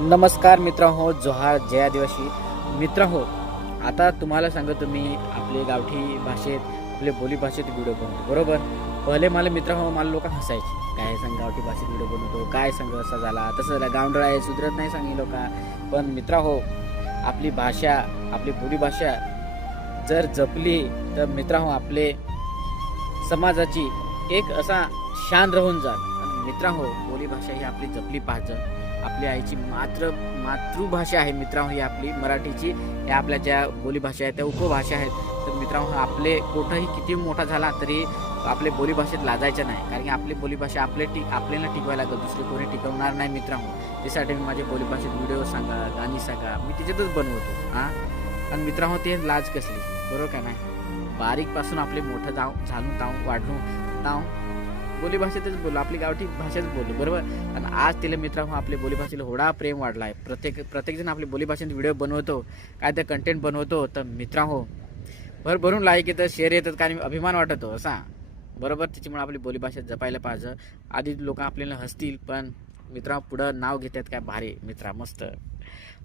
नमस्कार मित्र हो, जोहार, जय आदिवासी मित्र हो. आता तुम्हाला सांगतो मी आपले गावठी भाषेत आपले बोली भाषेत व्हिडिओ बनवतो बरोबर. पहिले मला मित्र हो मला लोक हसायचे, काय सांग गावठी भाषेत व्हिडिओ बनवतो, काय सांग असा झाला तसं झाला, गावंडळ आहे सुधरत नाही सांगी लोक. पण मित्र हो आपली भाषा आपली बोली भाषा जर जपली तर मित्र हो आपले समाजाची एक असा शान राहून जात. मित्र हो बोली भाषा ही आपली जपली पाहिजे. आपल्या आईची मातृभाषा आहे मित्रांनो, ही आपली मराठीची या आपल्या ज्या बोलीभाषा आहेत त्या उपभाषा आहेत. तर मित्रांनो आपले कुठंही किती मोठा झाला तरी आपले बोलीभाषेत लाजायचं नाही, कारण की आपली बोलीभाषा आपल्याला टिकवायला लागेल, दुसरे कोणी टिकवणार नाही मित्रांनो. त्यासाठी मी माझ्या बोलीभाषेत व्हिडिओ सांगा, गाणी सांगा, मी त्याच्यातच बनवतो हां. आणि मित्रांनो ते लाज कसली बरोबर का नाही, बारीकपासून आपले मोठं झालून वाढून बोली भाषेतच बोललो, आपली गावठी भाषेच बोललो बरोबर. आणि आज तिला मित्रांनो आपल्या बोलीभाषेला एवढा प्रेम वाढला आहे. प्रत्येकजण आपली बोलीभाषेत व्हिडिओ बनवतो, काय तर कंटेंट बनवतो. तर मित्रांनो भरभरून लाईक येतं, शेअर येतात, कारण अभिमान वाटतो असा बरोबर. त्याच्यामुळे आपली बोलीभाषा जपायला पाहिजे. आधी लोक आपल्याला हसतील, पण मित्रांनो पुढं नाव घेतात काय भारी मित्रा मस्त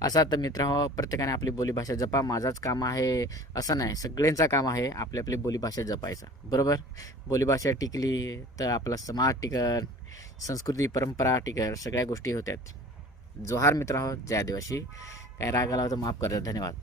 असा. तर मित्रांनो प्रत्येकाने आपली बोलीभाषा जपा, माझाच काम आहे असं नाही, सगळ्यांचा काम आहे आपली आपली बोलीभाषा जपायचा बरोबर. बोलीभाषा टिकली तर आपला समाज टिकल, संस्कृती परंपरा टिकल, सगळ्या गोष्टी होत्यात. जोहार मित्रांनो, जय आदिवासी. काय राग आला तर माफ करा, धन्यवाद.